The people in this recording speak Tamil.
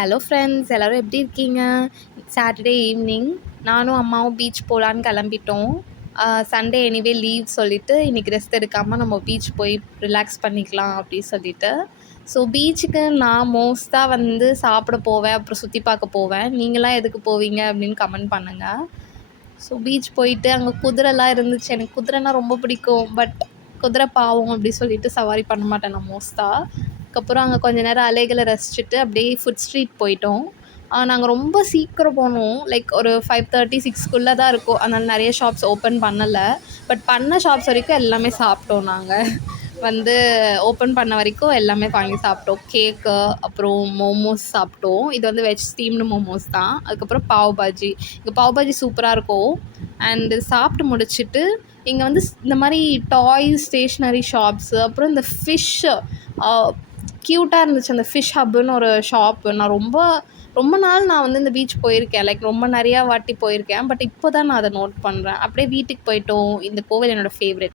ஹலோ ஃப்ரெண்ட்ஸ், எல்லோரும் எப்படி இருக்கீங்க? சாட்டர்டே ஈவினிங் நானும் அம்மாவும் பீச் போகலான்னு கிளம்பிட்டோம். சண்டே எனிவே லீவ் சொல்லிவிட்டு இன்றைக்கி ரெஸ்ட் எடுக்காமல் நம்ம பீச் போய் ரிலாக்ஸ் பண்ணிக்கலாம் அப்படின்னு சொல்லிட்டு. ஸோ பீச்சுக்கு நான் மோஸ்ட்டாக சாப்பிட போவேன், அப்புறம் சுற்றி பார்க்க போவேன். நீங்களாம் எதுக்கு போவீங்க அப்படின்னு கமெண்ட் பண்ணுங்கள். ஸோ பீச் போயிட்டு அங்கே குதிரைலாம் இருந்துச்சு. எனக்கு குதிரைனா ரொம்ப பிடிக்கும். பட் குதிரை பாவம் அப்படி சொல்லிட்டு சவாரி பண்ண மாட்டேன் நான் மோஸ்ட்டாக. அதுக்கப்புறம் அங்கே கொஞ்சம் நேரம் அலைகளை ரசிச்சுட்டு அப்படியே ஃபுட் ஸ்ட்ரீட் போயிட்டோம். நாங்கள் ரொம்ப சீக்கிரம் போனோம். லைக் ஒரு 5:30 6க்குள்ளே தான் இருக்கும். அதனால் நிறைய ஷாப்ஸ் ஓப்பன் பண்ணலை. பட் பண்ண ஷாப்ஸ் வரைக்கும் எல்லாமே சாப்பிட்டோம். நாங்கள் ஓப்பன் பண்ண வரைக்கும் எல்லாமே வாங்கி சாப்பிட்டோம். கேக்கு, அப்புறம் மோமோஸ் சாப்பிட்டோம். இது வெஜ் ஸ்டீம்டு மோமோஸ் தான். அதுக்கப்புறம் பாவ் பாஜி. இங்கே பாவ் பாஜி சூப்பராக இருக்கும். அண்டு சாப்பிட்டு முடிச்சுட்டு இங்கே இந்த மாதிரி டாய்ஸ், ஸ்டேஷ்னரி ஷாப்ஸு, அப்புறம் இந்த ஃபிஷ்ஷு க்யூட்டாக இருந்துச்சு. அந்த ஃபிஷ் ஹப்புன்னு ஒரு ஷாப்பு. நான் ரொம்ப நாள் இந்த பீச் போயிருக்கேன். லைக் ரொம்ப நிறையா வாட்டி போயிருக்கேன். பட் இப்போ தான் நான் அதை நோட் பண்ணுறேன். அப்படியே வீட்டுக்கு போயிட்டோம். இந்த கோவில் என்னோடய ஃபேவரெட்.